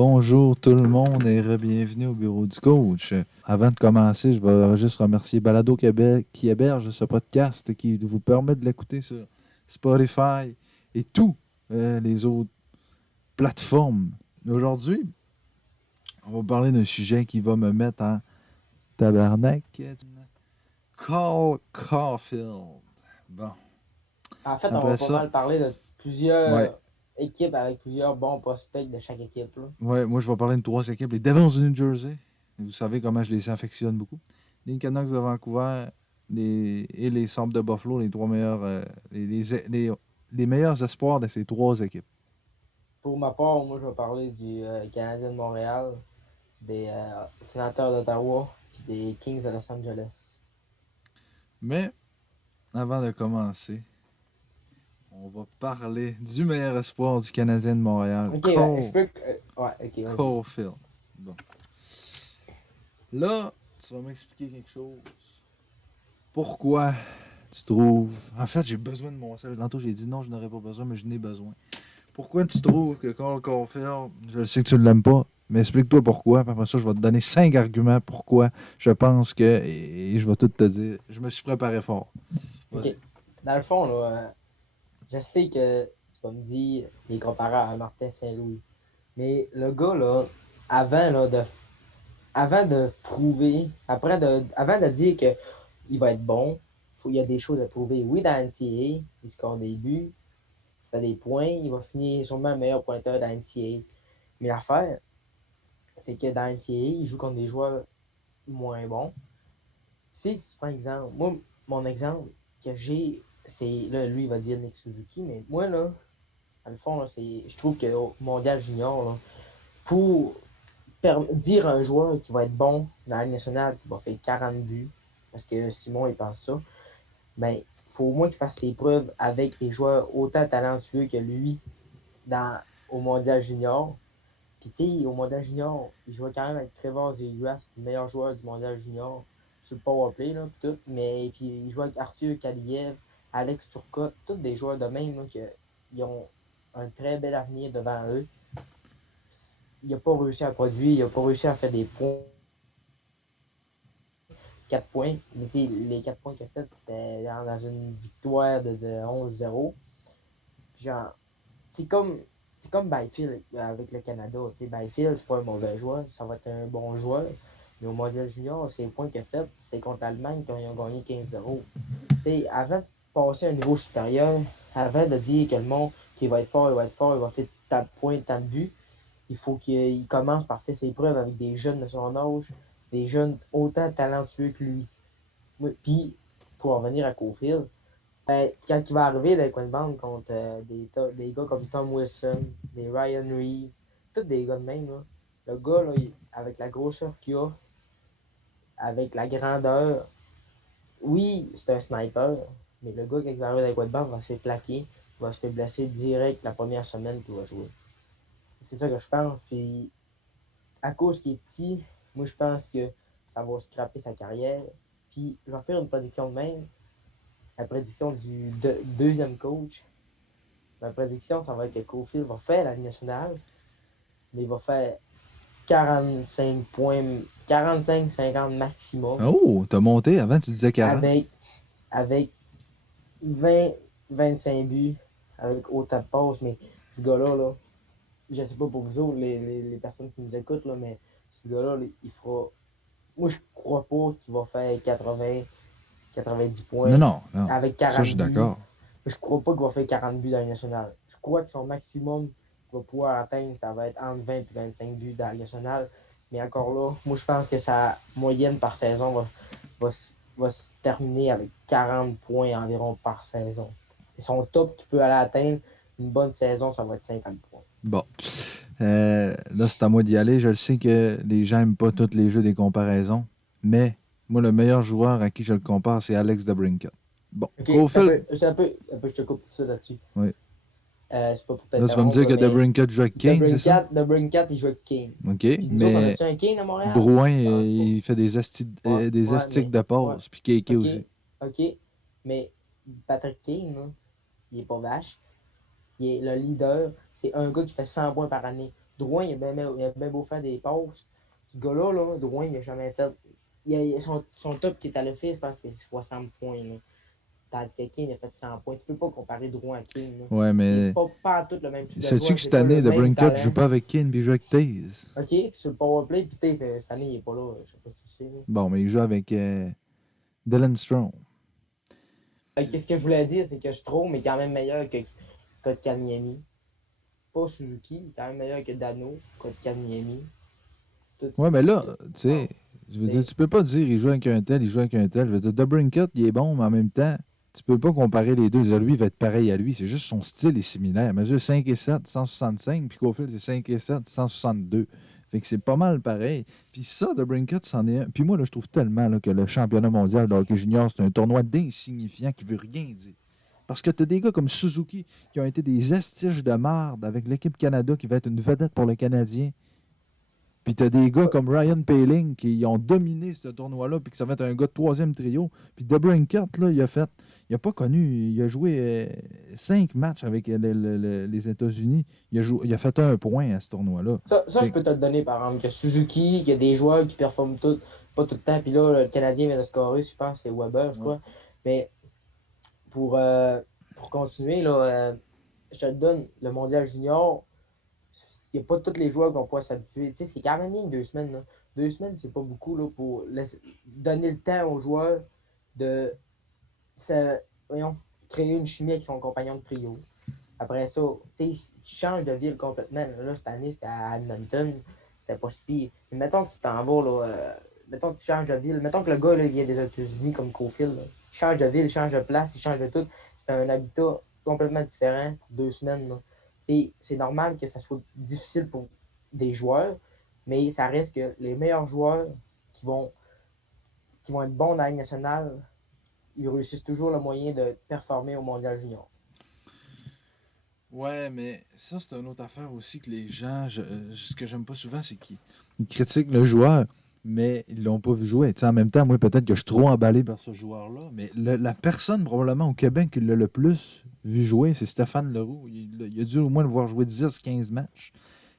Bonjour tout le monde et bienvenue au bureau du coach. Avant de commencer, je vais juste remercier Balado Québec qui héberge ce podcast et qui vous permet de l'écouter sur Spotify et tous les autres plateformes. Aujourd'hui, on va parler d'un sujet qui va me mettre en tabarnak. Cole Caulfield. Bon, En fait, on après va pas ça, mal parler de ouais, plusieurs équipes avec plusieurs bons prospects de chaque équipe, là. ouais, moi je vais parler de trois équipes. Les Devils du New Jersey. Vous savez comment je les affectionne beaucoup. Les Canucks de Vancouver et les Sabres de Buffalo, les trois meilleurs, les meilleurs espoirs de ces trois équipes. Pour ma part, moi, je vais parler du Canadien de Montréal, des Sénateurs d'Ottawa, puis des Kings de Los Angeles. Mais avant de commencer, on va parler du meilleur espoir du Canadien de Montréal, Ok, je Cole peux. Ouais, ok, vas-y. Caulfield. Bon. Là, tu vas m'expliquer quelque chose. Pourquoi tu trouves. En fait, j'ai besoin de mon sel. Tantôt, j'ai dit non, je n'aurais pas besoin, mais je n'ai besoin. Pourquoi tu trouves que Cole Caulfield, je sais que tu ne l'aimes pas, mais explique-toi pourquoi. Puis après ça, je vais te donner 5 arguments pourquoi je pense que. Et je vais tout te dire. Je me suis préparé fort. Ok. Vas-y. Dans le fond, là, je sais que tu vas me dire qu'il est comparé à Martin Saint-Louis. Mais le gars, là, avant, là, avant de prouver, avant de dire qu'il va être bon, il y a des choses à prouver. Oui, dans la NCAA, il score des buts, il fait des points, il va finir sûrement le meilleur pointeur de la NCAA. Mais l'affaire, c'est que dans la NCAA, il joue contre des joueurs moins bons. Si tu prends exemple, moi, mon exemple que j'ai, c'est, là, lui, il va dire Nick Suzuki, mais moi, là, dans le fond, là, je trouve qu'au mondial junior, là, pour dire à un joueur qui va être bon dans la Ligue nationale, qui va faire 40 buts, parce que Simon, il pense ça, ben, il faut au moins qu'il fasse ses preuves avec des joueurs autant talentueux que lui au mondial junior. Puis, tu sais, au mondial junior, il jouait quand même avec Trevor Zegras, le meilleur joueur du mondial junior, sur le powerplay, là, pis tout. Mais puis, il jouait avec Arthur Kaliev, Alex Turcotte, tous des joueurs de même, là, qui ont un très bel avenir devant eux. Il n'a pas réussi à produire, il n'a pas réussi à faire des points, 4 points. Mais les 4 points qu'il a fait, c'était dans une victoire de 11-0. Genre, c'est comme, c'est comme Byfield avec le Canada. Tu sais, Byfield, c'est pas un mauvais joueur, ça va être un bon joueur. Mais au mondial junior, c'est les points qu'il a fait, c'est contre l'Allemagne quand ils ont gagné 15-0. Tu sais, avant de passer à un niveau supérieur, avant de dire que le monde qu'il va être fort, il va être fort, il va faire tant de points, tant de buts, il faut qu'il commence par faire ses preuves avec des jeunes de son âge, des jeunes autant talentueux que lui. Puis, pour en venir à Cofield, ben, quand il va arriver dans les bande contre des gars comme Tom Wilson, des Ryan Reed, tous des gars de même, là, le gars, là, avec la grosseur qu'il a, avec la grandeur, oui, c'est un sniper, mais le gars, quand il va arriver dans les bande va se faire plaquer, va se faire blesser direct la première semaine qu'il va jouer. C'est ça que je pense. Puis, à cause qu'il est petit, moi, je pense que ça va scraper sa carrière. Puis, je vais faire une prédiction de même. La prédiction du deuxième coach. Ma prédiction, ça va être que Cofield va faire la Ligue nationale, mais il va faire 45 points, 45-50 maximum, Oh, t'as monté. Avant, tu disais 40. avec, avec 20-25 buts, avec autant de passes. Mais ce gars-là, là, je sais pas pour vous autres, les personnes qui nous écoutent, là, mais ce gars-là, là, il fera. Moi, je crois pas qu'il va faire 80-90 Non, points non, non. avec Ça, je 40 suis buts. d'accord. Je crois pas qu'il va faire 40 buts dans la nationale. Je crois que son maximum qu'il va pouvoir atteindre, ça va être entre 20 et 25 buts dans la nationale. Mais encore là, moi, je pense que sa moyenne par saison va, va se terminer avec 40 points environ par saison. Et son top qui peut aller atteindre une bonne saison, ça va être 50 points. Bon. Là, c'est à moi d'y aller. Je le sais que les gens n'aiment pas tous les jeux des comparaisons, mais moi, le meilleur joueur à qui je le compare, c'est Alex DeBrincat. Bon, Ok, Caulfield, je te coupe tout ça là-dessus. oui. C'est pas pour Là, tu vas me dire t'interrompre, que mais DeBrincat joue avec Kane, c'est ça? The Brain Cat, il joue avec Kane. OK, Puis nous autres, on mais a-tu un Kane à Montréal? Drouin, Je pense pas. il fait Ouais, des ouais, estiques mais. de Ouais. passe, puis Keke OK. aussi. OK. Mais Patrick Kane, là, il est pas vache. Il est le leader. C'est un gars qui fait 100 points par année. Drouin, il a bien beau faire des passes. Ce gars-là, là, Drouin, il a jamais fait. Son top qui est allé faire, je pense que c'est 60 points. Là. Tandis que Kane a fait 100 points. Tu peux pas comparer Drouin à Kane. Là. Ouais, C'est mais pas tout le même type de sais-tu joueur. que C'est cette pas le année, The même Brinkat joue talent. pas avec Kane puis il joue avec Taze? OK, puis sur le powerplay, puis cette année, il est pas là. Je sais pas si tu sais. Là. Bon, mais il joue avec Dylan Strong. Qu'est-ce que je voulais dire, c'est que Stroh est quand même meilleur que Kotkaniemi. Pas Suzuki, il est quand même meilleur que Dano, Kotkaniemi. Tout, Ouais, mais là, tout. tu sais, Non, je veux dire, c'est- tu peux pas dire il joue avec un tel, il joue avec un tel. Je veux dire, Debrincat, il est bon, mais en même temps, tu peux pas comparer les deux. Lui, il va être pareil à lui. C'est juste son style est similaire. Il mesure 5 et 7, 165, puis Cofield, c'est 5 et 7, 162. Fait que c'est pas mal pareil. Puis ça, Debrincat, c'en est un. Puis moi, là, je trouve tellement là, que le championnat mondial de hockey junior, c'est un tournoi d'insignifiant qui veut rien dire. Parce que tu as des gars comme Suzuki qui ont été des estiges de marde avec l'équipe Canada qui va être une vedette pour le Canadien. Puis t'as des gars comme Ryan Paling qui ont dominé ce tournoi-là, puis que ça va être un gars de troisième trio. Puis DeBrincat, là, il a pas connu, il a joué 5 matchs avec les États-Unis. Il a fait 1 point à ce tournoi-là. ça, je Fait peux te le donner, par exemple, que Suzuki, qu'il y a des joueurs qui performent pas tout le temps. Puis là, le Canadien vient de scorer, je pense, c'est Weber, je ouais. crois. Mais pour continuer, là, je te le donne, le mondial junior, il n'y a pas tous les joueurs qu'on peut s'habituer. Tu sais, c'est quand même bien 2 semaines. Là. 2 semaines, c'est pas beaucoup là, pour donner le temps aux joueurs de voyons, créer une chimie avec son compagnon de trio. Après ça, tu sais, tu changes de ville complètement. Là, cette année, c'était à Edmonton. C'était pas si pire. Mais mettons que tu t'en vas, là, mettons que tu changes de ville. Mettons que le gars, là, il vient des États-Unis comme Cofield. Là. Il change de ville, il change de place, il change de tout. C'est un habitat complètement différent pour 2 semaines. Là. C'est normal que ça soit difficile pour des joueurs, mais ça reste que les meilleurs joueurs qui vont, qui vont être bons dans la Ligue nationale, ils réussissent toujours le moyen de performer au Mondial Junior. Ouais, mais ça, c'est une autre affaire aussi que les gens, ce que j'aime pas souvent, c'est qu'ils critiquent le joueur, mais ils l'ont pas vu jouer. Tu sais, en même temps, moi, peut-être que je suis trop emballé par ce joueur-là, mais la personne probablement au Québec qui l'a le plus vu jouer, c'est Stéphane Leroux. Il a dû au moins le voir jouer 10-15 matchs.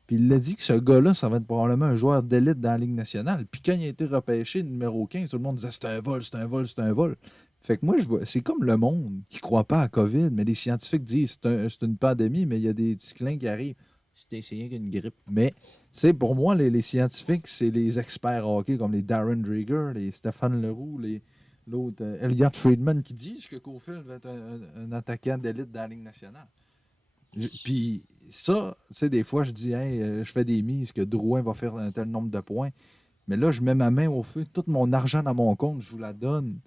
Puis il a dit que ce gars-là, ça va être probablement un joueur d'élite dans la Ligue nationale. Puis quand il a été repêché numéro 15, tout le monde disait c'est un vol, c'est un vol, c'est un vol. Fait que moi, je vois, c'est comme le monde qui ne croit pas à COVID, mais les scientifiques disent c'est une pandémie, mais il y a des petits clins qui arrivent. C'est essayé qu'une grippe. Mais, tu sais, pour moi, les scientifiques, c'est les experts hockey comme les Darren Dreger, les Stéphane Leroux, l'autre Elliott Friedman qui disent que Caulfield va être un attaquant d'élite dans la Ligue nationale. Puis ça, tu sais, des fois, je dis, hey, je fais des mises que Drouin va faire un tel nombre de points. Mais là, je mets ma main au feu, tout mon argent dans mon compte, je vous la donne.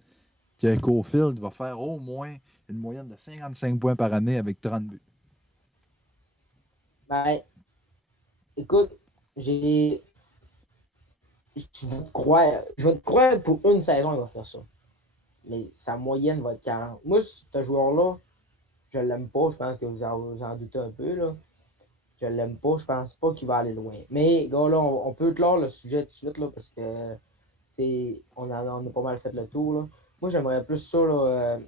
Que Caulfield va faire au moins une moyenne de 55 points par année avec 30 buts. Ben, écoute, j'ai. Je vais te croire pour une saison, il va faire ça. Mais sa moyenne va être 40. Moi, ce joueur-là, je l'aime pas. Je pense que vous en doutez un peu. Là. Je l'aime pas. Je pense pas qu'il va aller loin. Mais, gars, là, on peut clore le sujet tout de suite là, parce que on a pas mal fait le tour. Là. Moi, j'aimerais plus ça là,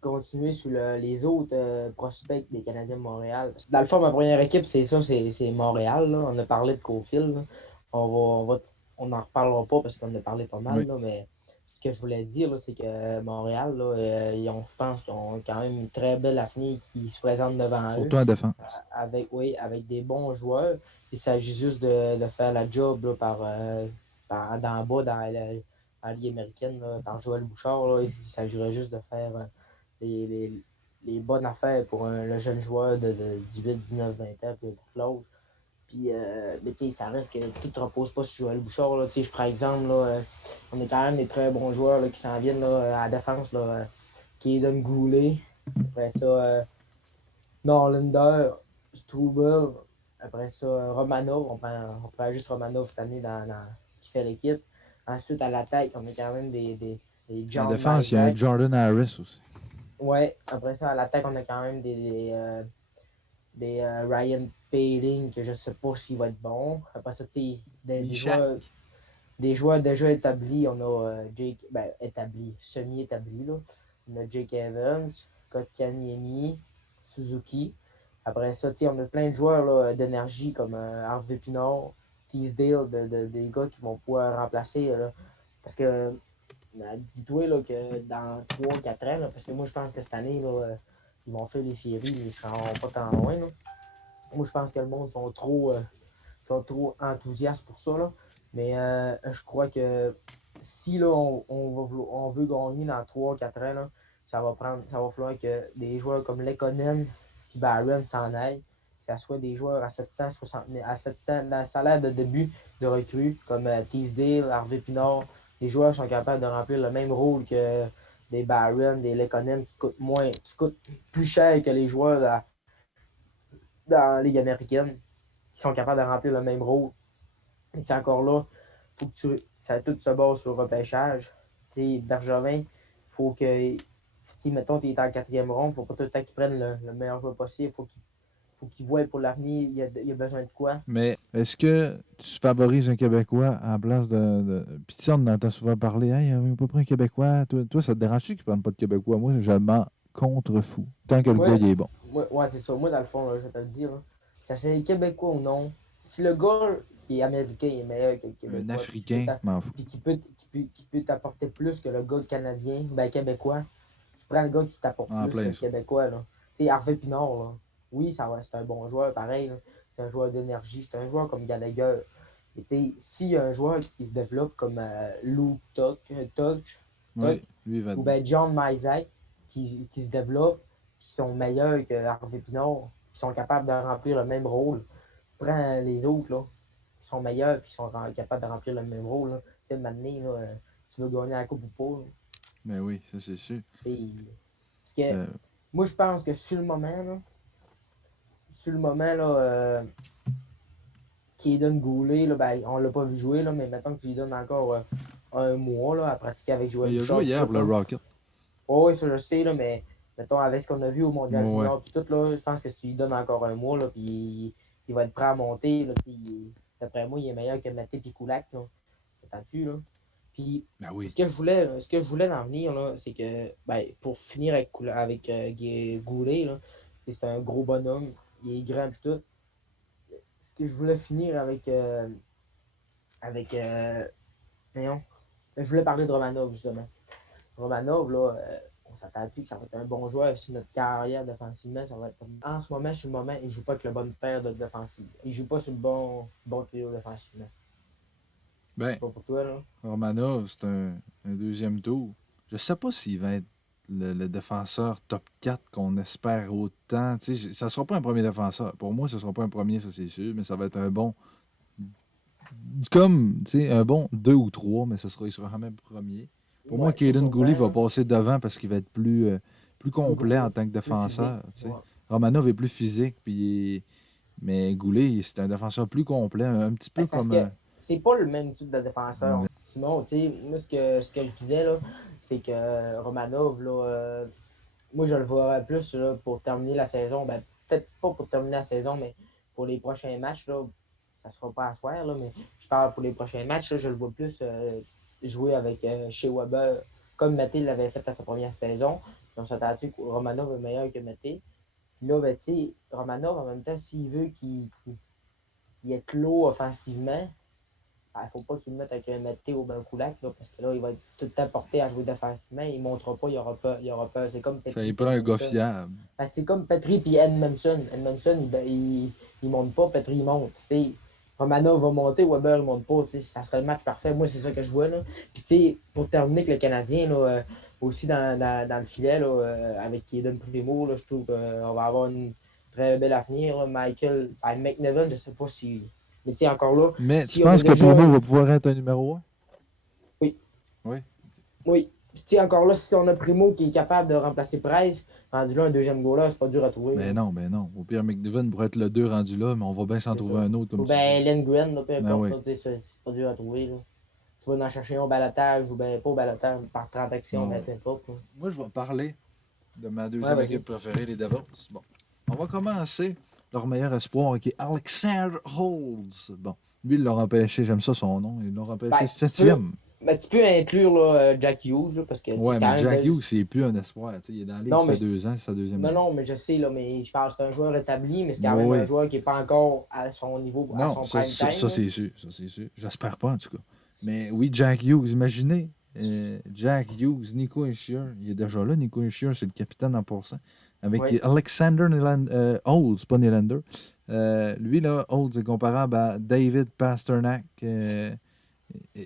continuer sur les autres prospects des Canadiens de Montréal. Dans le fond, ma première équipe, c'est ça, c'est Montréal. Là. On a parlé de Cofield. Là. On n'en reparlera pas parce qu'on en a parlé pas mal, Oui. là, mais ce que je voulais dire, là, c'est que Montréal, là, je pense qu'ils ont quand même une très belle avenir qui se présente devant eux. Surtout en défense. Avec des bons joueurs. Il s'agit juste de faire la job là, dans le bas, dans la Ligue américaine, là, par Joël Bouchard. Là. Il s'agirait juste de faire les, les, les bonnes affaires pour le jeune joueur de 18, 19, 20 ans, puis pour l'autre. Puis, mais tu sais, ça reste que tout ne repose pas sur Joël Bouchard. Là. Je prends exemple, là, on est quand même des très bons joueurs là, qui s'en viennent là, à la défense. Là, Kaden Goulet. Après ça, Norlander, Struble. Après ça, Romanov. On prend juste Romanov cette année qui fait l'équipe. Ensuite, à l'attaque, on a quand même des En John défense, il y a un Isaac. Jordan Harris aussi. Ouais, après ça, à l'attaque, on a quand même des Ryan Paling, que je sais pas s'il va être bon. Après ça, tu sais, Michel. des joueurs déjà établis. On a Jake, établis, semi-établis, là. On a Jake Evans, Kotkaniemi, Suzuki. Après ça, on a plein de joueurs là, d'énergie comme Harvey Pinard, Teasdale, des gars qui vont pouvoir remplacer. Là, parce que dis-toi là, que dans 3 4 ans, là, parce que moi je pense que cette année, là, ils vont faire les séries, mais ils ne seront pas tant loin. Là. Moi je pense que le monde sont trop enthousiastes pour ça. Là. Mais je crois que si là, on veut gagner dans 3 4 ans, là, ça va falloir que des joueurs comme Lekonen et Barron s'en aillent. Que ce soit des joueurs à 760 000, à 700, dans le salaire de début de recrue, comme Teasdale, Harvey Pinard. Les joueurs sont capables de remplir le même rôle que des Barron, des Lekonen qui coûtent plus cher que les joueurs dans la Ligue américaine, qui sont capables de remplir le même rôle. Et c'est encore là, faut que ça tout se base sur le repêchage. T'sais, Bergevin, faut que, mettons, tu es en 4e ronde, faut pas tout le temps qu'il prenne le meilleur joueur possible. Faut qu'il voie pour l'avenir, il y a besoin de quoi. Mais est-ce que tu favorises un Québécois en place de... Puis ça, on entend souvent parler, hey, on n'a pas pris un Québécois. Toi, ça te dérange-tu qu'ils ne prennent pas de Québécois? Moi, je m'en contrefous. Tant que le gars, Moi, il est bon. ouais, c'est ça. Moi, dans le fond, là, je vais te le dire, là, ça c'est Québécois ou non. Si le gars qui est américain est meilleur que le Québécois, Un Africain, m'en fous. puis qui peut t'apporter plus que le gars canadien, ben Québécois, tu prends le gars qui t'apporte En plus que plein le ça. Québécois. Là. Tu sais, Harvey Pinard, là. Oui, c'est un bon joueur, pareil. Là. C'est un joueur d'énergie, c'est un joueur comme Gallagher. Et tu sais, s'il y a un joueur qui se développe comme Lou Touch, Oui, lui, il va ou dedans. ben John Mysack qui se développent, qui sont meilleurs que Harvey Pinard, qui sont capables de remplir le même rôle. Tu prends les autres, là, qui sont meilleurs, puis qui sont capables de remplir le même rôle. Là. Tu sais, maintenant, là, si tu veux gagner la coupe ou pas. Mais oui, ça, c'est sûr. Parce que Euh, moi, je pense que sur le moment, là, Kaden Goulet, là, ben, on l'a pas vu jouer, là, mais maintenant que tu lui donnes encore un mois là, à pratiquer avec Joël il a Bouchard. joué hier pour le Rocket. Oui, ça je sais, là, mais mettons, avec ce qu'on a vu au Mondial Ouais. Junior, puis tout, là, je pense que si tu lui donnes encore un mois, là, puis il va être prêt à monter. Là, d'après moi, il est meilleur que Maté Picoulac. T'entends-tu, là? Puis, Ben oui. ce que je voulais en venir, là, c'est que, ben, pour finir avec Goulet, là, c'est un gros bonhomme, il est grand et tout. Ce que je voulais finir avec voyons, je voulais parler de Romanov, justement. Romanov, là, on s'attend-tu que ça va être un bon joueur sur notre carrière défensivement? Ça va être... En ce moment, sur le moment, il ne joue pas avec le bon paire de défensif. Il ne joue pas sur le bon trio défensivement. Ben, C'est pas pour toi, là. Romanov, c'est un deuxième tour. Je sais pas s'il va être le défenseur top 4 qu'on espère autant. Tu sais, ça ne sera pas un premier défenseur. Pour moi, ce ne sera pas un premier, ça c'est sûr, mais ça va être un bon. Comme, tu sais, un bon 2 ou 3, mais il sera quand même premier. Pour moi, Ouais, ça, Kaden Goulet va sûrement. passer devant parce qu'il va être plus Plus complet en gros, tant que plus physique. défenseur. Tu sais. Ouais. Romanov est plus physique, mais Goulet, c'est un défenseur plus complet, un petit peu C'est parce comme. que c'est pas le même type de défenseur. Non, Sinon, tu sais, moi, ce que je disais, là, c'est que Romanov, là, moi, je le vois plus là, pour terminer la saison. Ben, peut-être pas pour terminer la saison, mais pour les prochains matchs, là, ça sera pas à soir, là, mais je parle pour les prochains matchs, là, je le vois plus jouer avec chez Weber, comme Mathé l'avait fait à sa première saison. On s'attend que Romanov est meilleur que Mathé. Puis là, ben, tu sais, Romanov, en même temps, s'il veut qu'il est clos offensivement, il ne faut pas que tu le mettes avec un Mathé au Bancoulac, parce que là, il va être tout le temps porté à jouer défensivement. Il ne montrera pas, il aura peur. Il aura peur. C'est comme ça Petri y et prend un gars Edmondson. fiable. C'est comme Petri et Edmondson. Edmondson, il monte pas, Petri, il monte. T'sais, Romanov va monter, Weber, il monte pas. Ça serait le match parfait. Moi, c'est ça que je vois. Là. Puis, tu sais, pour terminer avec le Canadien, là, aussi dans le filet, là, avec Kaden Primo, là, je trouve qu'on va avoir une très belle avenir. Là. McNevin, je ne sais pas si. Mais tu sais, encore là, Mais tu si on a penses que déjà. Primo va pouvoir être un numéro 1? Oui. Oui. Oui. Puis, tu sais, encore là, si on a Primo qui est capable de remplacer Price, rendu là, un deuxième goaler, c'est pas dur à trouver. Ben non, ben non. Au pire, McNiven pourrait être le 2 rendu là, mais on va bien s'en C'est trouver ça. un autre, comme Ou tu dis. bien Lindgren, peu Ben importe, oui. là, c'est pas dur à trouver. Là. Tu vas en chercher un au balotage ou bien pas au balotage, par transaction, Non. ben peu importe. Là. Moi, je vais parler de ma Ouais, deuxième vas-y. équipe préférée, les Devils. Bon. On va commencer. Leur meilleur espoir, qui est Alexander Holtz. Bon. Lui, ils l'ont empêché, j'aime ça son nom. Ils l'ont empêché Ben, 7e. Ben, tu peux inclure là, Jack Hughes, là, parce que tu sais, Ouais, c'est quand mais même. Jack Hughes, c'est plus un espoir. Tu sais, il est dans la ligue, Non, ça mais fait 2 ans, c'est sa deuxième non, année. non, mais je sais, là, mais je pense que c'est un joueur établi, mais c'est quand même un Oui. joueur qui n'est pas encore à son niveau, à Non, son ça, prime ça, time, ça, là. c'est sûr. Ça, c'est sûr. J'espère pas, en tout cas. Mais oui, Jack Hughes, imaginez. Jack Hughes, Nico Hischier. Il est déjà là, Nico Hischier, c'est le capitaine en passant. Avec Oui. Alexander Olds, pas Nylander. Lui, là, Olds est comparable à David Pasternak.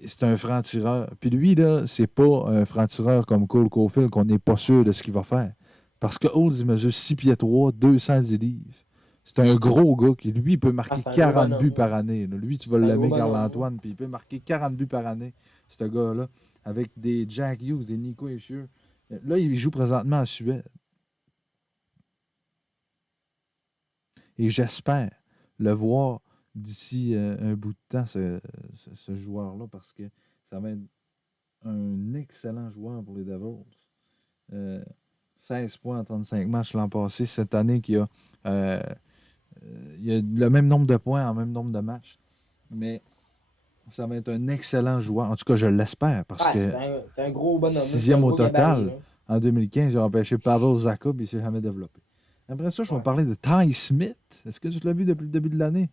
C'est un franc-tireur. Puis lui, là, c'est pas un franc-tireur comme Cole Caulfield qu'on n'est pas sûr de ce qu'il va faire. Parce que Olds, il mesure 6 pieds 3, 210 livres. C'est un gros gars qui, lui, il peut Ah, marquer c'est un gros 40 buts bonhomme, là. par année. Là. Lui, tu vas C'est un gros l'aimer, bonhomme, là. Carl-Antoine, puis il peut marquer 40 buts par année, ce gars-là. Avec des Jack Hughes, des Nico Hischier. Là, il joue présentement en Suède. Et j'espère le voir d'ici un bout de temps, ce joueur-là, parce que ça va être un excellent joueur pour les Devils. Euh, 16 points en 35 matchs l'an passé. Cette année, euh, il a le même nombre de points en même nombre de matchs. Mais ça va être un excellent joueur. En tout cas, je l'espère, parce Ouais, que c'est un gros bonhomme, là. C'est un sixième au gros gabarit, total, là. en 2015, ils ont empêché Pavel Zacha, puis il s'est jamais développé. Après ça, je vais Ouais. parler de Ty Smith. Est-ce que tu l'as vu depuis le début de l'année?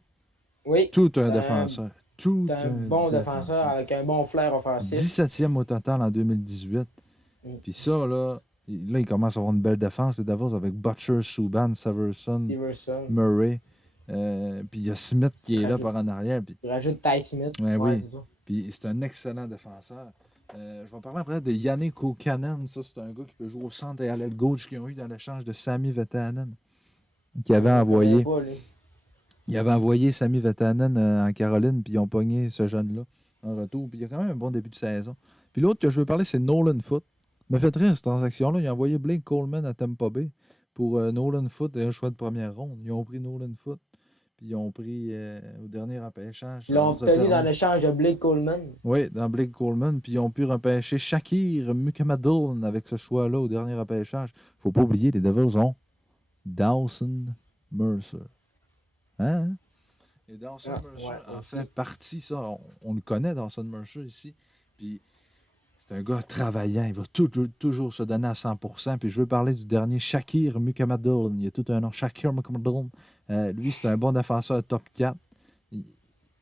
Oui, Tout un c'est un, défenseur. Tout c'est un un bon défenseur défenseur. avec un bon flair offensif. 17e au total en 2018. Mm. Puis ça, là, il commence à avoir une belle défense, les Devils, avec Butcher, Subban, Severson, Severson. Murray. Puis il y a Smith Tu qui est là rajoutes, par en arrière. Puis, tu rajoutes Ty Smith. ouais, Ouais, oui. c'est ça. Puis c'est un excellent défenseur. Je vais parler après de Yannick Kokanen. Ça, c'est un gars qui peut jouer au centre et à l'aile gauche qu'ils ont eu dans l'échange de Sami Vatanen. Qui avait Je le connais envoyé. pas, lui. Il avait envoyé Sami Vatanen en Caroline, puis ils ont pogné ce jeune-là en retour. Puis il y a quand même un bon début de saison. Puis l'autre que je veux parler, c'est Nolan Foote. Il m'a fait rire cette transaction-là. Ils ont envoyé Blake Coleman à Tampa Bay pour Nolan Foote et un choix de première ronde. Ils ont pris Nolan Foote, puis ils ont pris au dernier repêchage. Ils Ça l'ont nous a obtenu dans permis. l'échange de Blake Coleman. Oui, dans Blake Coleman, puis ils ont pu repêcher Shakir Mukamadon avec ce choix-là au dernier repêchage. Faut pas oublier, les Devils ont Dawson Mercer. Hein? Et Dawson Ah, Mercer ouais, en fait aussi. partie, ça. On le connaît, Dawson Mercer, ici. Puis c'est un gars travaillant. Il va toujours se donner à 100%. Puis je veux parler du dernier, Shakir Mukamadon. Il y a tout un nom, Shakir Mukamadon. Lui, c'est un bon défenseur top 4. Il-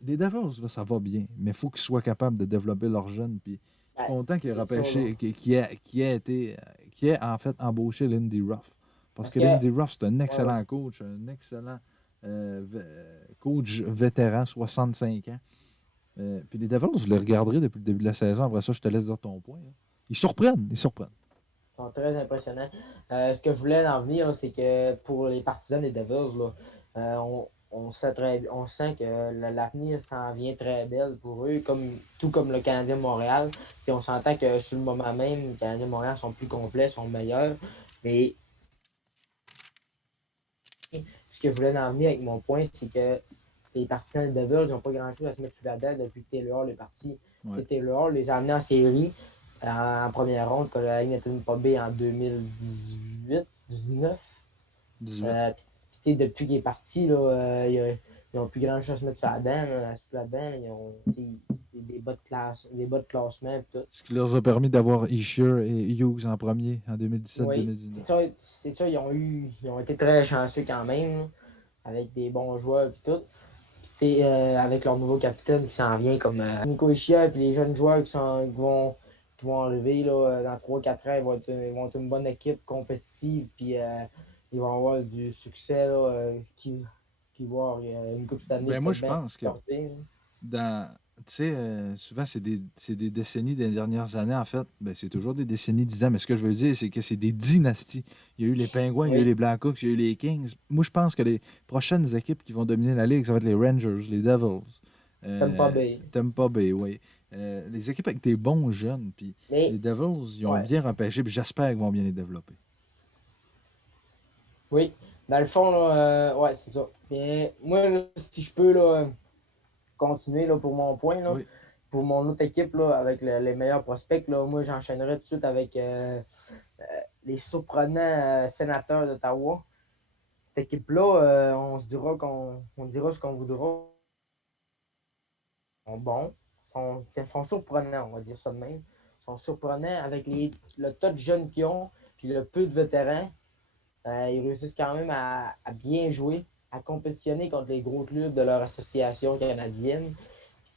Les Devils, là, ça va bien. Mais il faut qu'ils soient capables de développer leurs jeunes. Puis je suis Ouais, content qu'il ait c'est ça, là. repêché, qu'il ait en fait embauché Lindy Ruff. Parce Parce que que, Lindy Ruff, c'est un ouais, excellent coach, un excellent coach vétéran, 65 ans. Puis les Devils, je les regarderai depuis le début de la saison. Après ça, je te laisse dire ton point. Hein. Ils surprennent, ils surprennent. ils sont très impressionnants. Ce que je voulais en venir, là, c'est que pour les partisans des Devils, là, on sent que l'avenir s'en vient très belle pour eux, tout comme le Canadien de Montréal. T'sais, on s'entend que sur le moment même, les Canadiens de Montréal sont plus complets, sont meilleurs. Mais ce que je voulais en venir avec mon point, c'est que les partisans de Devils n'ont pas grand-chose à se mettre sous la dent depuis que Taylor Hall est parti. Ouais. Taylor Hall les a amenés en série en première ronde quand la ligne n'était pas B en 2018, 19. 18. Depuis qu'il est parti, là, ils n'ont plus grand-chose à se mettre sous la dent. Sous la dent, ils ont des bas de classement. Et tout. Ce qui leur a permis d'avoir Isher et Hughes en premier en Oui, 2017-2019. c'est ça, ils ont été très chanceux quand même, là, avec des bons joueurs et tout. Avec leur nouveau capitaine qui s'en vient comme Nico Hischier et les jeunes joueurs qui vont arriver là, dans 3-4 ans, ils vont être une bonne équipe compétitive puis ils vont avoir du succès là, qui va avoir une coupe cette année Ben moi, peut-être je bien pense que portée. souvent, c'est des décennies des dernières années, en fait. Ben, c'est toujours des décennies, 10 ans. Mais ce que je veux dire, c'est que c'est des dynasties. Il y a eu les Penguins, il y a eu Oui, les Blackhawks, il y a eu les Kings. Moi, je pense que les prochaines équipes qui vont dominer la Ligue, ça va être les Rangers, les Devils, Tampa euh, Bay. Tampa Bay, oui. Les équipes avec des bons jeunes. Puis les Mais, Devils, ils ont ouais, bien repêché, puis j'espère qu'ils vont bien les développer. oui. Dans le fond, là, ouais, c'est ça. Mais moi, là, si je peux là, continuer là, pour mon point, là, Oui. pour mon autre équipe là, avec les meilleurs prospects, là, moi j'enchaînerai tout de suite avec les surprenants sénateurs d'Ottawa. Cette équipe-là, on dira ce qu'on voudra. Ils sont bons, sont surprenants, on va dire ça de même. Ils sont surprenants avec le tas de jeunes qu'ils ont, puis le peu de vétérans. Ils réussissent quand même à bien jouer, à compétitionner contre les gros clubs de leur association canadienne.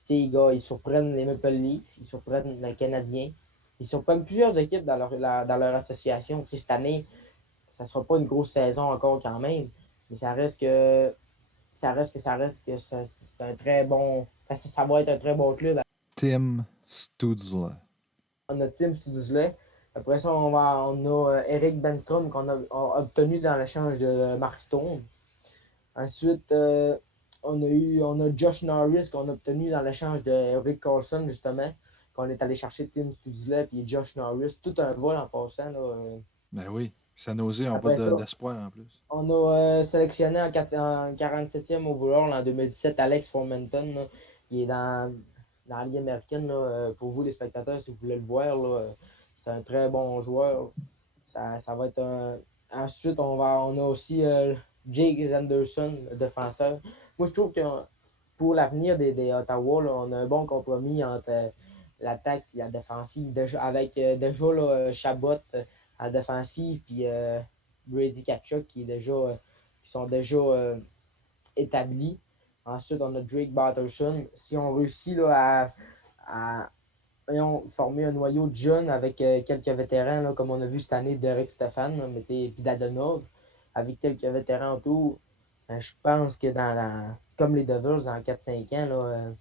Puis, les gars, ils surprennent les Maple Leafs, ils surprennent les Canadiens, ils surprennent plusieurs équipes dans leur association. Cette année, ça ne sera pas une grosse saison encore quand même, mais c'est un très bon. Ça va être un très bon club. Tim Stutzla. On a Tim Studsley. Après ça, on a Eric Benstrom qu'on a obtenu dans l'échange de Mark Stone. Ensuite, on a Josh Norris qu'on a obtenu dans l'échange de Rick Carlson, justement, qu'on est allé chercher Tim Studsley et Josh Norris. Tout un vol en passant. Là. Ben oui. San Jose n'a pas Après ça, d'espoir en plus. on a sélectionné en 47e overall en 2017 Alex Formenton. Là. Il est dans la Ligue américaine. Là, pour vous, les spectateurs, si vous voulez le voir, là, c'est un très bon joueur. Ça va être un. Ensuite, on a aussi Jake Anderson, le défenseur. Moi, je trouve que pour l'avenir des Ottawa, là, on a un bon compromis entre l'attaque et la défensive. Déjà, avec déjà là, Chabot à la défensive, puis Brady Tkachuk qui sont déjà établis. Ensuite, on a Drake Batterson. Si on réussit là, à former un noyau de jeunes avec quelques vétérans, là, comme on a vu cette année, Derek Stefan, puis Dadonov, avec quelques vétérans autour, je pense que comme les Devils, dans 4-5 ans, là,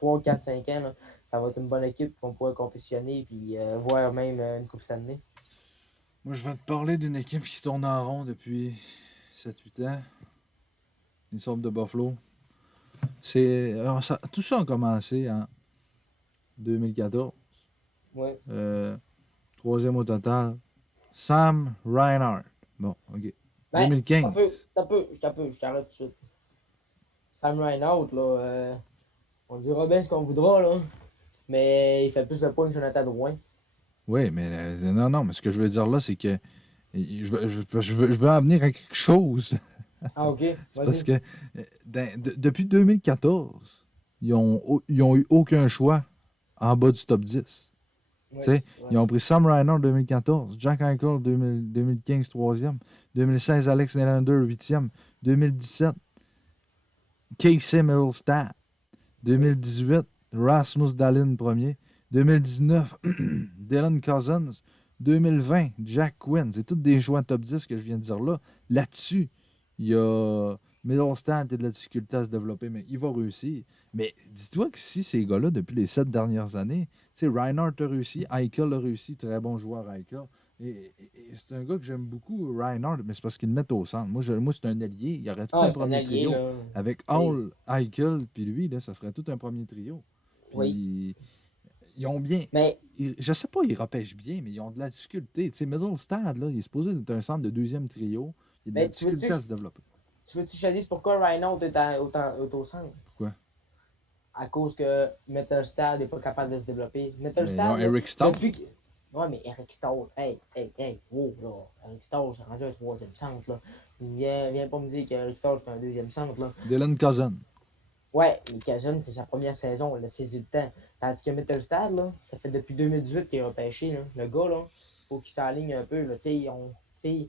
3-4-5 ans, là, ça va être une bonne équipe qu'on pourrait compétitionner et voir même une Coupe Stanley. Moi, je vais te parler d'une équipe qui tourne en rond depuis 7-8 ans. Les Sabres de Buffalo. Tout ça a commencé en 2014. Ouais. Troisième au total. Sam Reinhart. Bon, OK. Ben, 2015. je t'arrête tout de suite. Sam Reinhardt, là, on dira bien ce qu'on voudra, là, mais il fait plus de points que Jonathan Drouin. Oui, mais non, mais ce que je veux dire là, c'est que je veux en venir à quelque chose. Ah, ok, Parce vas-y. que depuis 2014, ils ont eu aucun choix en bas du top 10. Ouais, Ils ont pris Sam Reinhart en 2014, Jack Eichel 2015 3e, 2016 Alex Nylander 8e, 2017 Casey Middlestat, 2018 Rasmus Dahlin 1er, 2019 Dylan Cousins, 2020 Jack Quinn. C'est tous des choix top 10 que je viens de dire là. Là-dessus, il y a Middlestat qui a de la difficulté à se développer, mais il va réussir. Mais dis-toi que si ces gars-là, depuis les 7 dernières années, tu sais, Reinhardt a réussi, Eichel a réussi, très bon joueur Eichel. Et c'est un gars que j'aime beaucoup, Reinhardt, mais c'est parce qu'il le met au centre. Moi c'est un allié. Il y aurait tout Ah, un c'est un premier allié, trio. là. Avec Oui. Hall, Eichel, puis lui, là, ça ferait tout un premier trio. Oui. Puis ils ont bien. Mais, Je sais pas, ils repêchent bien, mais ils ont de la difficulté. Tu sais, Middlestad, là, il est supposé être un centre de deuxième trio. Il y a de la mais difficulté à se développer. tu veux-tu que je te dise pourquoi Reinhardt est au centre? Pourquoi? À cause que Metalstad n'est pas capable de se développer. Mais ils ont Metalstad, là, Eric Stahl. Ouais, mais Eric Stahl, hey, wow, là. Eric Stahl, c'est rendu un troisième centre, là. Viens pas me dire qu'Eric Stahl, c'est un deuxième centre, là. Dylan Cousin. Ouais, mais Kazan, c'est sa première saison, il a saisi le temps. Tandis que Mittelstad, là, ça fait depuis 2018 qu'il est repêché, là. Le gars, là, faut qu'il s'aligne un peu, là. Tu sais,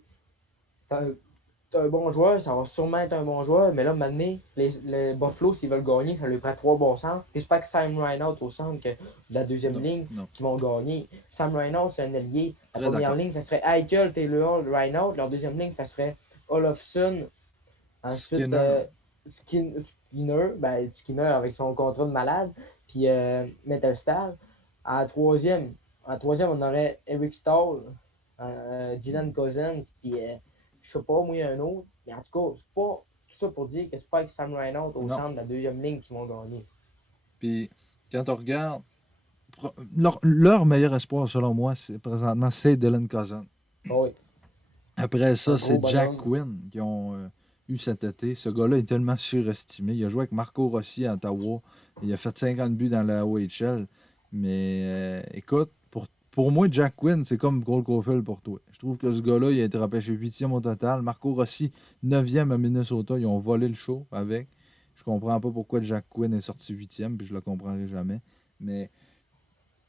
c'est un bon joueur, ça va sûrement être un bon joueur, mais là, maintenant, les Buffalo, s'ils veulent gagner, ça lui prend trois bons centres. Puis c'est pas que Sam Reinhardt au centre que de la deuxième ligne Non. qui vont gagner. Sam Reinhardt, c'est un allié. La Très première d'accord. ligne, ça serait Eichel, Taylor Hall, Reinhardt. Leur deuxième ligne, ça serait Olofsson. Ensuite, Skinner avec son contrat de malade. Puis Metalstar. En troisième, on aurait Eric Stahl, Dylan Cousins, puis je sais pas, moi, il y a un autre. Mais en tout cas, c'est pas tout ça pour dire que c'est pas avec Sam Reinhardt au Non. centre de la deuxième ligne qui vont gagner. Puis, quand on regarde, leur meilleur espoir, selon moi, présentement, c'est Dylan Cousin. Oh oui. Après ça, Un c'est gros Jack bonhomme. Quinn qui ont eu cet été. Ce gars-là est tellement surestimé. Il a joué avec Marco Rossi à Ottawa. Il a fait 50 buts dans la OHL. Mais écoute, pour moi, Jack Quinn, c'est comme Cole Caulfield pour toi. Je trouve que ce gars-là, il a été repêché 8e au total. Marco Rossi, 9e à Minnesota. Ils ont volé le show avec. Je comprends pas pourquoi Jack Quinn est sorti 8e, puis je le comprendrai jamais. Mais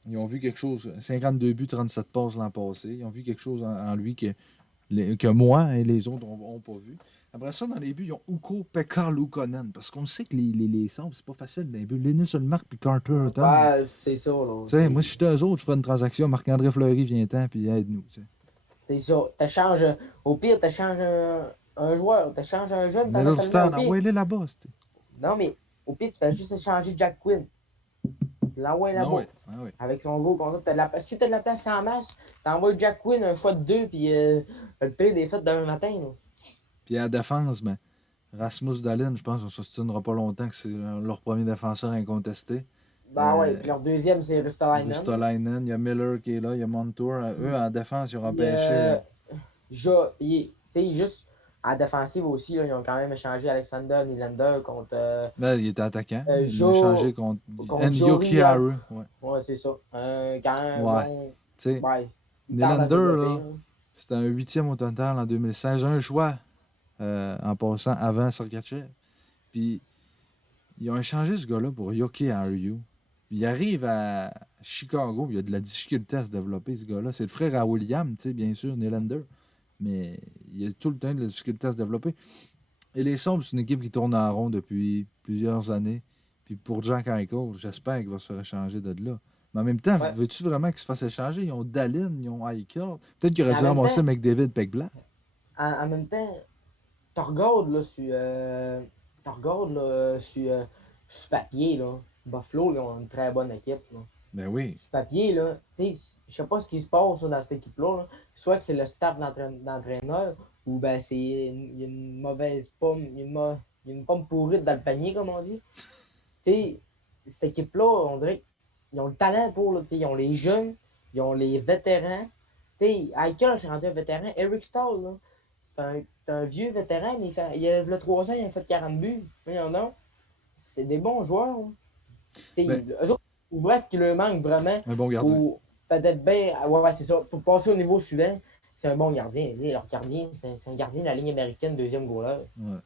ils ont vu quelque chose. 52 buts, 37 passes l'an passé. Ils ont vu quelque chose en lui que moi et les autres n'ont pas vu. Après ça, dans les buts, ils ont Ukko-Pekka Luukkonen. Parce qu'on sait que les Sabres, c'est pas facile dans les buts. Linus Ulmark puis Carter Hutton. Ouais, c'est ça, là. Tu sais, moi, si j'étais eux autres, je ferais une transaction. Marc-André Fleury vient-t'en, puis aide-nous. Tu sais. C'est ça. Au pire, t'échanges un joueur, t'échanges un jeune, t'en as tellement Middleston, au pire. envoyez-les là-bas. Tu sais. Non, mais au pire, tu fais juste échanger Jack Quinn. L'envoie Ah là-bas. oui, ah oui. Avec son gros contrat. Si t'as de la place en masse, t'envoies Jack Quinn un choix de 2, puis le trade est fait demain matin. Là. Puis à la défense, ben, Rasmus Dahlin, je pense qu'on ne s'ostinera pas longtemps que c'est leur premier défenseur incontesté. Ben ouais, puis leur deuxième, c'est Ristolainen. Ristolainen, il y a Miller qui est là, il y a Montour. Eux, en défense, ils ont repêché. Tu sais, juste en défensive aussi, là, ils ont quand même échangé Alexander Nylander contre. Là, il était attaquant. Ils Joe- l'ont échangé contre Joey Yuki Haru. Ouais. Ouais, c'est ça. Quand même, Ouais. bon. Tu sais, Ouais. Il tarde à Nylander, développer, là, c'était un 8e au total en 2016. Un choix en passant avant Sergachev. Puis, ils ont échangé ce gars-là pour Yuki Haru. Il arrive à Chicago, il y a de la difficulté à se développer, ce gars-là. C'est le frère à William, tu sais, bien sûr, Nylander. Mais il y a tout le temps de la difficulté à se développer. Et les Sabres, c'est une équipe qui tourne en rond depuis plusieurs années. Puis pour Jack Eichel, j'espère qu'il va se faire échanger de là. Mais en même temps, Ouais. veux-tu vraiment qu'il se fasse échanger? Ils ont Dallin, ils ont Eichel. Peut-être qu'il aurait En dû même ramasser temps- McDavid Pekblack. En même temps, tu regardes là, sur papier, là. Buffalo, là, ont une très bonne équipe. Là. Ben oui. Sur papier, là, tu sais, je sais pas ce qui se passe là, dans cette équipe-là. Là. Soit que c'est le staff d'entraîneur, ou ben il y a une mauvaise pomme, il y a une pomme pourrite dans le panier, comme on dit. Tu sais, cette équipe-là, on dirait qu'ils ont le talent pour, là, tu sais, ils ont les jeunes, ils ont les vétérans. Tu sais, Eichel, c'est rendu un vétéran. Eric Stahl, là, c'est un vieux vétéran, mais il a le 3 ans, il a fait 40 buts. Voyons donc. C'est des bons joueurs. Hein. Ben, Eux autres, pour vrai, ce qui leur manque vraiment, un bon gardien. pour peut-être bien. Ouais, c'est ça. Pour passer au niveau suivant, c'est un bon gardien. Leur gardien, c'est un gardien de la ligne américaine, deuxième goaler. Ouais.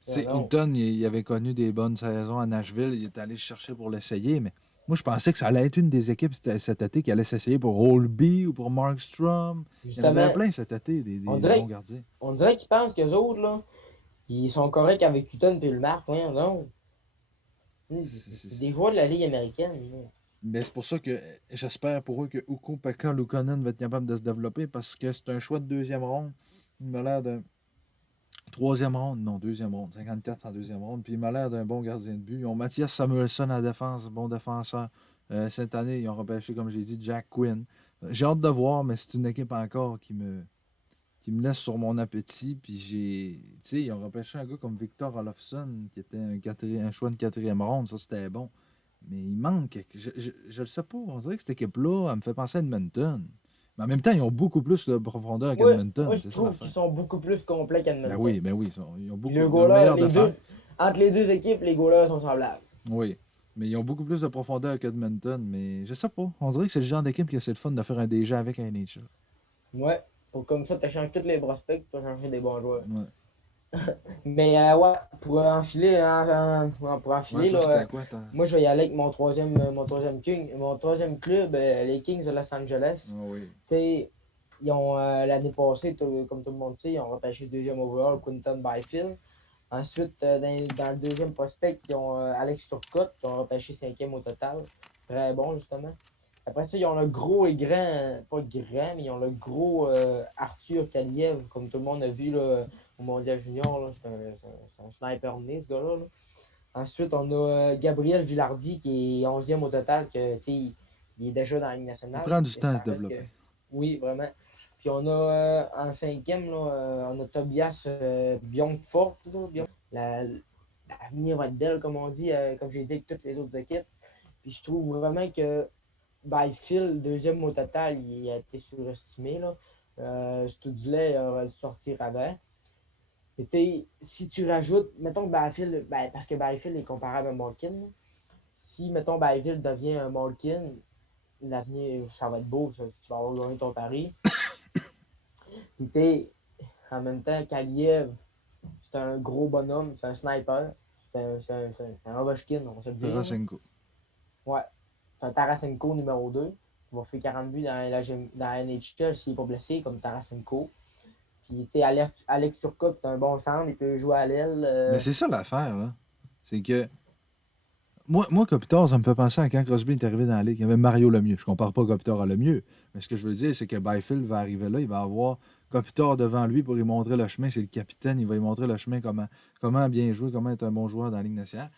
C'est Non. Hilton, il avait connu des bonnes saisons à Nashville. Il est allé chercher pour l'essayer, mais moi, je pensais que ça allait être une des équipes cet été qui allait s'essayer pour Holby ou pour Markstrom. Il y en avait Justement, plein cet été, des on bons dirait, gardiens. on dirait qu'ils pensent qu'eux autres, là, ils sont corrects avec Hutton et le Marc. Voyons donc. C'est des joueurs de la Ligue américaine. Là. Mais c'est pour ça que j'espère pour eux que Ukko-Pekka Luukkonen va être capable de se développer parce que c'est un choix de deuxième ronde. Il m'a l'air d'un troisième ronde, non, deuxième ronde. 54 en deuxième ronde. Puis il m'a l'air d'un bon gardien de but. Ils ont Mathias Samuelsson à la défense, bon défenseur. Cette année, ils ont repêché, comme j'ai dit, Jack Quinn. J'ai hâte de voir, mais c'est une équipe encore qui me laisse sur mon appétit. Puis tu sais, ils ont repêché un gars comme Victor Olofsson, qui était un choix de quatrième ronde. Ça, c'était bon. Mais il manque. Je le sais pas. On dirait que cette équipe-là, elle me fait penser à Edmonton. Mais en même temps, ils ont beaucoup plus de profondeur qu'Edmonton. Moi, je C'est ça trouve l'affaire. qu'ils sont beaucoup plus complets qu'Edmonton. Ben oui, ils ont beaucoup Le de goaler, meilleure défense. entre les deux équipes, les goalers sont semblables. Oui. Mais ils ont beaucoup plus de profondeur qu'Edmonton. Mais je sais pas. On dirait que c'est le genre d'équipe qui a c'est le fun de faire un déjà avec un NHL. Ouais. Comme ça, tu changes tous les prospects, tu vas changer des bons joueurs. Ouais. Mais ouais, pour enfiler, Ouais, toi, là, c'était quoi? moi je vais y aller avec mon troisième club, les Kings de Los Angeles. Ah oui. Tu sais, ils ont l'année passée, comme tout le monde sait, ils ont repêché le deuxième overall, Quinton Byfield. Ensuite, dans le deuxième prospect, ils ont Alex Turcotte, qui ont repêché cinquième au total. Très bon, justement. Après ça, ils ont le gros et grand, pas grand, mais ils ont le gros Arthur Kaliev, comme tout le monde a vu là, au Mondial Junior. Là. C'est un sniper né, ce gars-là. Là. Ensuite, on a Gabriel Villardi, qui est 11e au total, que, il est déjà dans la Ligue nationale. Il prend du Mais temps à ça se reste développer. Oui, vraiment. Puis on a en cinquième, là, on a Tobias Bjorkfort. L'avenir va être belle, comme on dit, comme j'ai dit avec toutes les autres équipes. Puis je trouve vraiment que Byfield, deuxième au total, il a été surestimé. Là. Studley aurait dû sortir avant. Et tu sais, si tu rajoutes, mettons que Byfield, parce que Byfield est comparable à Malkin. Là. Si, mettons, Byfield devient un Malkin, l'avenir, ça va être beau, ça, tu vas avoir gagné ton pari. Puis tu sais, en même temps, Kaliev, c'est un gros bonhomme, c'est un sniper. C'est un Ovechkin, on se le dit. Tarasenko. Ouais. t'as Tarasenko numéro 2, qui va faire 40 buts dans la NHL s'il n'est pas blessé, comme Tarasenko. Puis, tu sais, Alex Turcotte, c'est un bon centre, il peut jouer à l'aile. Mais c'est ça l'affaire, là. C'est que moi, Kopitar, ça me fait penser à quand Crosby est arrivé dans la ligue. Il y avait Mario Lemieux. Je compare pas Kopitar à Lemieux. Mais ce que je veux dire, c'est que Byfield va arriver là, il va avoir Kopitar devant lui pour lui montrer le chemin. C'est le capitaine, il va lui montrer le chemin, comment bien jouer, comment être un bon joueur dans la Ligue nationale.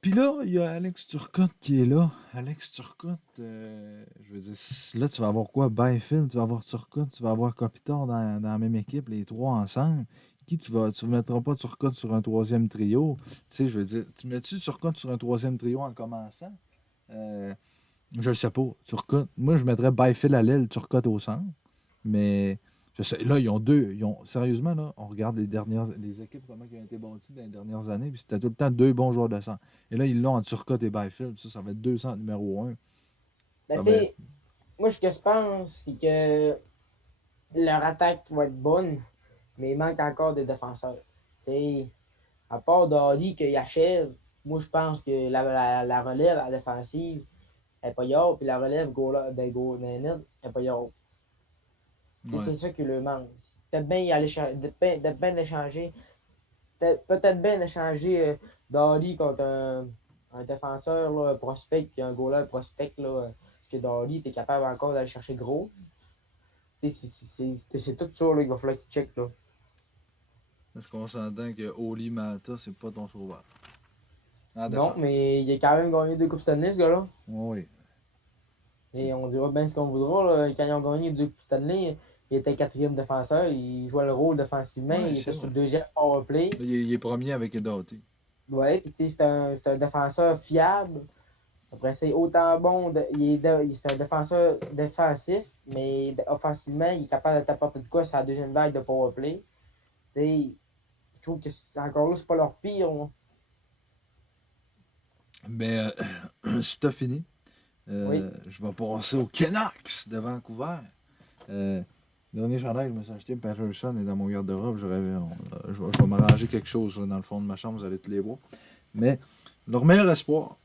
Puis là, il y a Alex Turcotte qui est là. Alex Turcotte, je veux dire, là, tu vas avoir quoi? Byfield, tu vas avoir Turcotte, tu vas avoir Kopitar dans la même équipe, les trois ensemble. Tu ne mettras pas Turcotte sur un troisième trio. Tu sais, je veux dire, tu mets-tu Turcotte sur un troisième trio en commençant? Je le sais pas. Turcotte, moi, je mettrais Byfield à l'aile, Turcotte au centre. Mais je sais, là, ils ont deux. Sérieusement, là, on regarde les équipes, comment ils ont été bâties dans les dernières années, puis c'était tout le temps deux bons joueurs de centre. Et là, ils l'ont en Turcotte et Byfield. Ça va être deux centres numéro un. Ben, Ça tu va être. sais, moi, ce que je pense, c'est que leur attaque va être bonne, mais il manque encore de défenseurs. Tu sais, à part Dali qui achève, moi, je pense que la relève à la défensive n'est pas yard, puis la relève des net n'est pas yard. Ouais. C'est ça qui le manque. Peut-être bien y aller peut-être bien échanger. Peut-être bien échanger Dali contre un défenseur là, prospect puis un goaler prospect. Là, parce que Dali, t'es capable encore d'aller chercher gros. C'est tout ça là, qu'il va falloir qu'il check. Là. Est-ce qu'on s'entend que Oli Mata, c'est pas ton sauveur? En Non, défense. mais il a quand même gagné 2 Coupes Stanley, ce gars-là. Oui. Et on dira bien ce qu'on voudra. Là. Quand ils ont gagné 2 Coupes Stanley, il était quatrième défenseur. Il jouait le rôle défensivement. Ouais, Il c'est était sur vrai. le deuxième powerplay. Il est premier avec Doughty. Ouais, puis tu sais, c'est un défenseur fiable. Après, c'est autant bon. C'est un défenseur défensif, mais offensivement, il est capable de t'apporter de quoi sur la deuxième vague de powerplay. Tu sais, je trouve que encore là, c'est pas leur pire. Moi. Mais si t'as fini, Oui. je vais passer aux Canucks de Vancouver. Dernier chandail que je me suis acheté, Patterson est dans mon garde-robe. Je vais m'arranger quelque chose là, dans le fond de ma chambre, vous allez tous les voir. Mais leur meilleur espoir,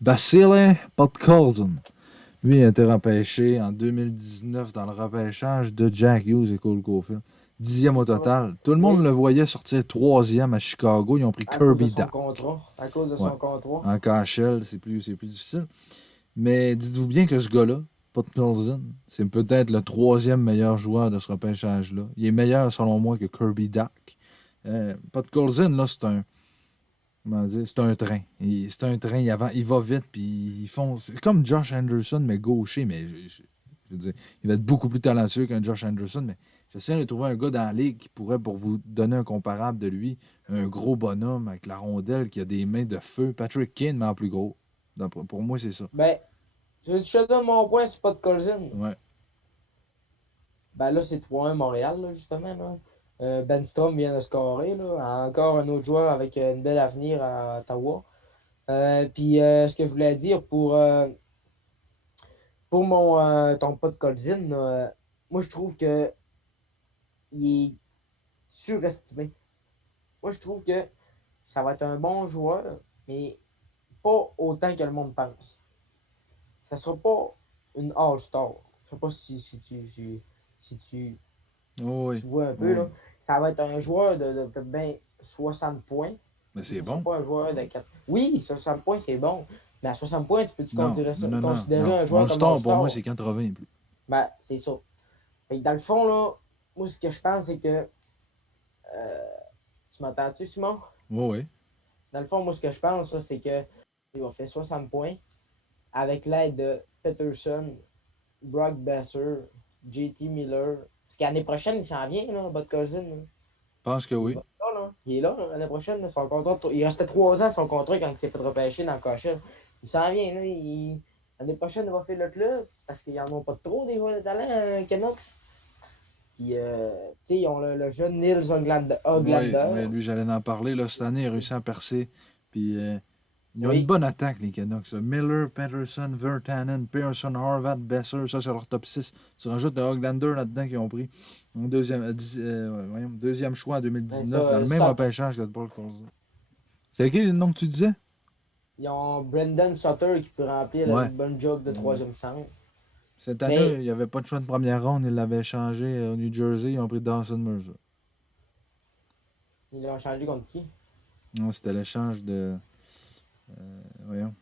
Basile Podkolzin. Lui, il a été repêché en 2019 dans le repêchage de Jack Hughes et Cole Caulfield. 10e au total. Tout le monde Oui. le voyait sortir 3e à Chicago. Ils ont pris À cause de Kirby son Duck. contrat. À cause de Ouais. son contrat. En KHL, c'est plus difficile. Mais dites-vous bien que ce gars-là, Podkolzin, c'est peut-être le 3e meilleur joueur de ce repêchage-là. Il est meilleur, selon moi, que Kirby Duck. Podkolzin, là, c'est un... Comment dire? C'est un train. C'est un train. Il va vite. Puis ils font. C'est comme Josh Anderson, mais gaucher. Mais je veux dire, il va être beaucoup plus talentueux qu'un Josh Anderson. Mais j'essaie de trouver un gars dans la ligue qui pourrait, pour vous donner un comparable de lui, un gros bonhomme avec la rondelle qui a des mains de feu. Patrick Kane, mais en plus gros. Pour moi, c'est ça. Ben, je te donne mon point sur pas de Colson. Ouais. Ben là, c'est 3-1 Montréal, là, justement. Là. Ben Strom vient de scorer. Là. Encore un autre joueur avec une belle avenir à Ottawa. Puis ce que je voulais dire pour ton pote Colzin, moi je trouve que il est surestimé. Moi je trouve que ça va être un bon joueur, mais pas autant que le monde pense. Ça sera pas une All-Star. Je sais pas si Oh oui. tu vois un peu. Oui. Là. Ça va être un joueur de peut-être bien 60 points. Mais c'est Ça sera bon. pas un joueur de 4. Oui, 60 points, c'est bon. Mais à 60 points, tu peux-tu Non. Non, non, non. considérer Non. un joueur comme All-Star, pour moi, All-Star? c'est 80 et plus. Ben, c'est ça. Fait que dans le fond, là, moi, ce que je pense, c'est que. Tu m'entends-tu, Simon? Oui, oui. Dans le fond, moi, ce que je pense, là, c'est que il va faire 60 points avec l'aide de Peterson, Brock Besser, JT Miller. Parce qu'année prochaine, il s'en vient, là, votre cousin. Là. Je pense que Il oui. va être là, là. Il est là, là, l'année prochaine. Là, son contrat, il restait 3 ans son contrat quand il s'est fait repêcher dans le cochet. Il s'en vient, là. L'année prochaine, il va faire le club parce qu'ils n'en ont pas trop des joueurs de talent, Canucks. Puis, tu sais, ils ont le jeune Nils Hoglander. Oui, lui, j'allais en parler. Là, cette année, il a réussi à percer. Puis, ils ont une Oui. bonne attaque, les Canucks. Là. Miller, Patterson, Virtanen, Pearson, Horvat, Besser. Ça, c'est leur top 6. Tu rajoutes le Hoglander là-dedans qu'ils ont pris. Deuxième choix en Ben, 2019, dans ça, le même ça, repêchage que Paul Corzin. C'est qui le nom que tu disais? Ils ont Brendan Sutter qui peut remplir Ouais. une bonne job de Ouais. troisième centre. Cette année, Mais il n'y avait pas de choix de première ronde. Ils l'avaient changé au New Jersey. Ils ont pris Dawson Mercer. ils l'ont changé contre qui? Non, c'était l'échange de. Voyons.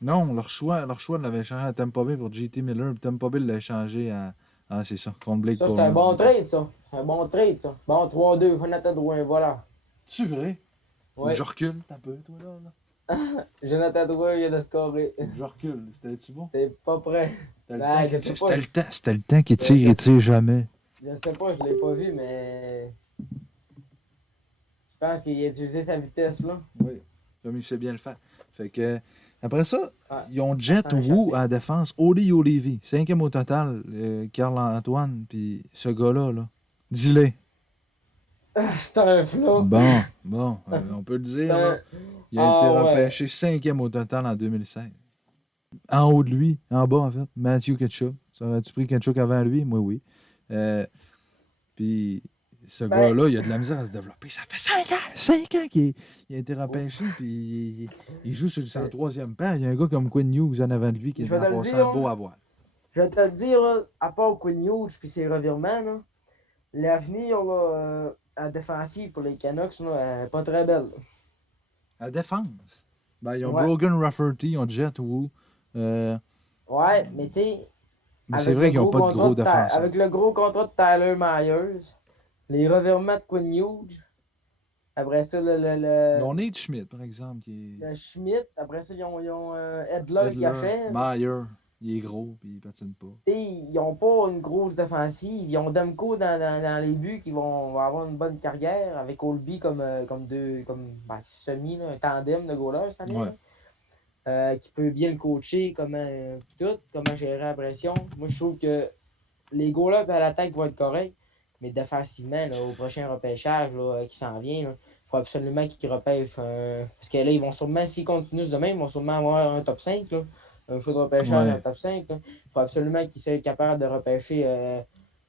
Non, leur choix l'avait changé à Tampa Bay pour JT Miller. Puis Tampa Bay l'a échangé à. Ah, c'est ça, contre Blake Ça, c'est un Coleman. bon Ok. trade, ça. C'est un bon trade, ça. Bon, 3-2, Jonathan Drouin, voilà. C'est vrai? Faut que je Ouais. recule. T'as peu, toi, là. Jonathan Drouin vient de scorer. Faut que je recule. C'était-tu bon? T'es pas prêt. C'était le Ben, temps je qu'il sais tire. pas. C'était le temps qu'il tire, il tire jamais. Je sais pas, je l'ai pas vu, mais je pense qu'il a utilisé sa vitesse, là. Oui. Comme il sait bien le faire. Fait que. Après ça, Ouais, ils ont ça Jet s'en Wu échappé. à la défense. Oli Olivier. Cinquième au total. Carl-Antoine. Puis ce gars-là, là. Dis-le. Ah, c'est un flop. Bon, on peut le C'est dire, là. un... Il a été Ah ouais. repêché cinquième au total en 2016. En haut de lui, en bas, en fait, Matthew Ketchuk. Ça aurait-tu pris Ketchuk avant lui? Moi, oui. Puis, ce Ben, gars-là, il a de la misère à se développer. Ça fait 5 ans! 5 ans qu'il a été oh, repêché, puis il joue sur le euh, 103e paire. Il y a un gars comme Quinn Hughes en avant de lui qui je est vais en te le passant dire, beau là. à voir. Je vais te le dire, là, à part Quinn Hughes puis ses revirements, là, l'avenir là, à la défensive pour les Canucks, là, pas très belle. À défense, ben, ils ont Ouais. Brogan Rafferty, ils ont Jet Wu. euh, Ouais, mais tu sais, mais c'est vrai qu'ils n'ont pas de gros défenseurs. avec le gros contrat de Tyler Myers, les revirements de Quinn Hughes, après ça, Mais on est Schmidt, par exemple, qui le Schmidt, après ça, ils ont est Edler qui Edler, achève. Meyer, il est gros, puis il patine pas. T'sais, ils n'ont pas une grosse défensive. Ils ont Demko dans les buts qui vont avoir une bonne carrière avec Olby comme deux comme ben, semi, là, un tandem de goalers cette année. Ouais. Là. Qui peut bien le coacher, comment gérer la pression. Moi, je trouve que les goalers à l'attaque vont être corrects, mais défensivement, là, au prochain repêchage là, qui s'en vient, il faut absolument qu'ils repêchent. Parce que là, ils vont sûrement, s'ils continuent de même, ils vont sûrement avoir un top 5 là, un choix de repêchage en Ouais. top 5. Il faut absolument qu'ils soient capables de repêcher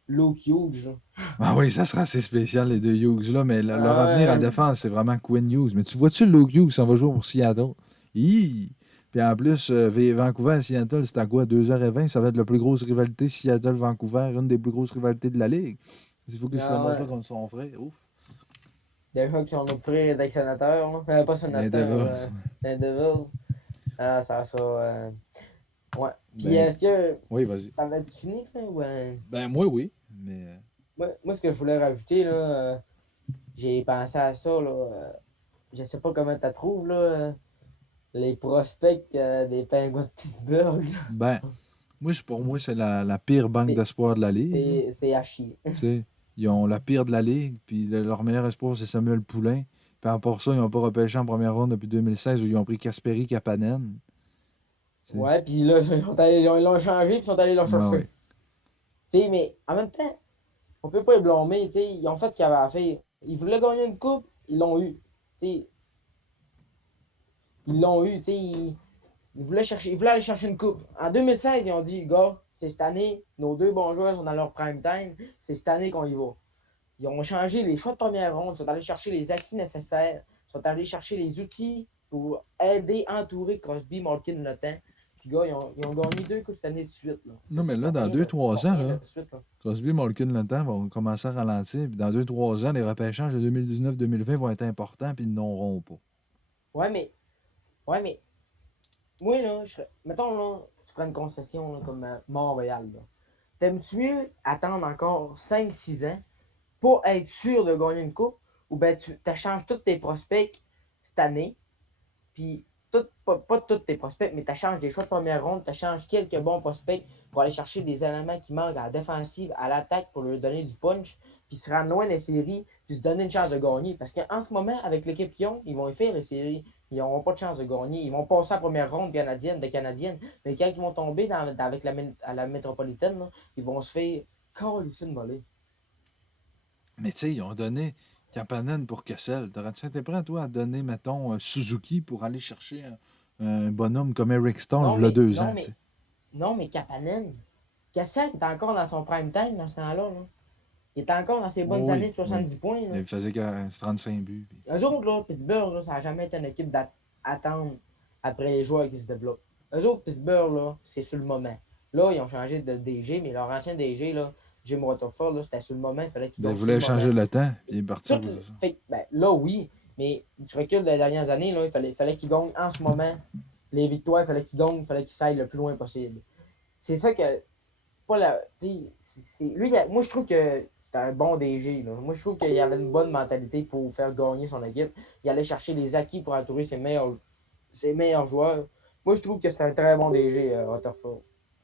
Luke Hughes. Là. Ah oui, ça sera assez spécial, les deux Hughes, là, mais leur Ah avenir à ouais. défense, c'est vraiment Quinn Hughes. Mais tu vois-tu Luke Hughes, ça va jouer pour Seattle? Hi! Puis en plus, Vancouver et Seattle, c'est à quoi? 2h20, ça va être la plus grosse rivalité Seattle-Vancouver, une des plus grosses rivalités de la Ligue. Il faut qu'il se Ah ramasse là ouais. contre son frère. Ouf! Déjà qu'ils ont notre frère avec sénateur. Pas Les sénateur, Devils. les Devils. Ah, ça sera. Ouais. Puis Ben, est-ce que oui, vas-y. ça va être fini, ça? Ou, Ben, moi, oui. Mais. moi, ce que je voulais rajouter, là, j'ai pensé à ça, là. Je sais pas comment tu trouves, là. Les prospects des Penguins de Pittsburgh. Ben, pour moi, c'est la pire banque C'est d'espoir de la Ligue, là. c'est à chier. Tu sais, ils ont la pire de la ligue, puis leur meilleur espoir, c'est Samuel Poulain. Puis à part ça, ils n'ont pas repêché en première ronde depuis 2016 où ils ont pris Kasperi Kapanen. Tu sais. Ouais, puis là, ils l'ont changé, puis ils sont allés le Ben chercher. oui. Tu sais, mais en même temps, on peut pas les blâmer, tu sais. Ils ont fait ce qu'ils avaient à faire. Ils voulaient gagner une coupe, ils l'ont eu. Tu sais, ils l'ont eu, tu sais. Ils voulaient aller chercher une coupe. En 2016, ils ont dit, gars, c'est cette année, nos deux bons joueurs sont dans leur prime time, c'est cette année qu'on y va. Ils ont changé les choix de première ronde, ils sont allés chercher les acquis nécessaires, ils sont allés chercher les outils pour aider, entourer Crosby, Malkin, le temps. Puis, gars, ils ont gagné deux coupes cette année de suite. Là. Non, mais Ça là, fait dans rien 2-3 ans, là, de suite. Là. Crosby, Malkin, le temps vont commencer à ralentir. Puis dans 2-3 ans, les repêchages de 2019-2020 vont être importants, puis ils n'auront pas. Ouais, mais, moi, là, mettons, là, tu prends une concession là, comme Montréal. Là. T'aimes-tu mieux attendre encore 5-6 ans pour être sûr de gagner une coupe ou ben tu changes tous tes prospects cette année, puis pas tous tes prospects, mais tu changes des choix de première ronde, tu changes quelques bons prospects pour aller chercher des éléments qui manquent à la défensive, à l'attaque pour leur donner du punch, puis se rendre loin des séries, puis se donner une chance de gagner. Parce qu'en ce moment, avec l'équipe qu'ils ont, ils vont y faire les séries. Ils n'auront pas de chance de gagner. Ils vont passer à la première ronde canadienne. Mais quand ils vont tomber avec à la métropolitaine, là, ils vont se faire calisser une volée. Mais tu sais, ils ont donné Kapanen pour Kessel. T'aurais-tu été prêt, toi, à donner, mettons, Suzuki pour aller chercher un bonhomme comme Eric Stone, Non, il y a mais, 2 ans, non, tu sais? mais, non, mais Kapanen, Kessel est encore dans son prime time dans ce temps-là. Là. Il est encore dans ses bonnes Oui, années de oui. 70 points. Là. Il faisait 35 buts. Puis... Eux autres, là, Pittsburgh, là, ça n'a jamais été une équipe d'attendre après les joueurs qui se développent. Eux autres, Pittsburgh, là, c'est sur le moment. Là, ils ont changé de DG, mais leur ancien DG, là, Jim Rutherford, là, c'était sur le moment, il fallait qu'il Ben, ils gagne sur le voulaient moment. changer le temps, puis partir Tout, de ça. fait, ben, là, oui, mais du recul des dernières années, là, il fallait qu'ils gagnent en ce moment. Les victoires, il fallait qu'ils gagnent, il fallait qu'ils s'aillent le plus loin possible. C'est ça que. Pas la, lui, moi, je trouve que c'était un bon DG. Là. Moi, je trouve qu'il avait une bonne mentalité pour faire gagner son équipe. Il allait chercher les acquis pour entourer ses meilleurs joueurs. Moi, je trouve que c'était un très bon DG, Rutherford.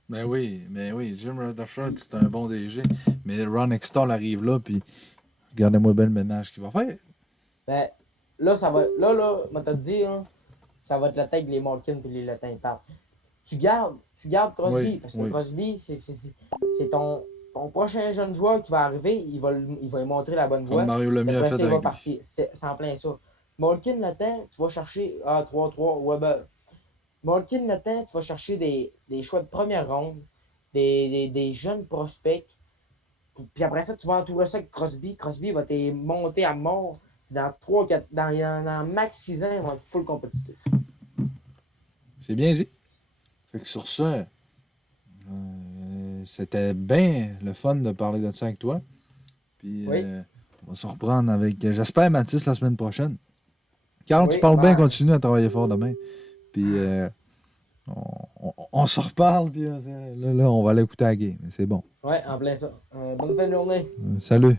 Ben oui, Jim Rutherford, c'est un bon DG. Mais Ron Extall arrive là, puis regardez-moi bien le ménage qu'il va faire. Ben, là, ça va. Là, moi, te dire, hein, ça va être la tête que les Malkin et les Latins parlent. Tu gardes Crosby, Oui, parce que oui. Crosby, c'est ton prochain jeune joueur qui va arriver, il va lui montrer la bonne Comme voie. Mario Lemieux a Après fait ça, il va avec lui. partir. C'est en plein ça. Malkin l'attend, tu vas chercher 3-3, Weber. Malkin l'attend, tu vas chercher des choix de première ronde, des jeunes prospects. Puis après ça, tu vas entourer ça avec Crosby. Crosby va te monter à mort. Dans 3-4, dans max 6 ans, il va être full compétitif. C'est bien dit. Fait que sur ça, c'était bien le fun de parler de ça avec toi. Puis Oui, on va se reprendre avec, j'espère, Mathis la semaine prochaine. Carl, tu oui, parles bien, ben, continue à travailler fort demain. Puis on se reparle, puis là, on va aller écouter la game. C'est bon. ouais, en plein ça. Bonne fin de journée. Salut.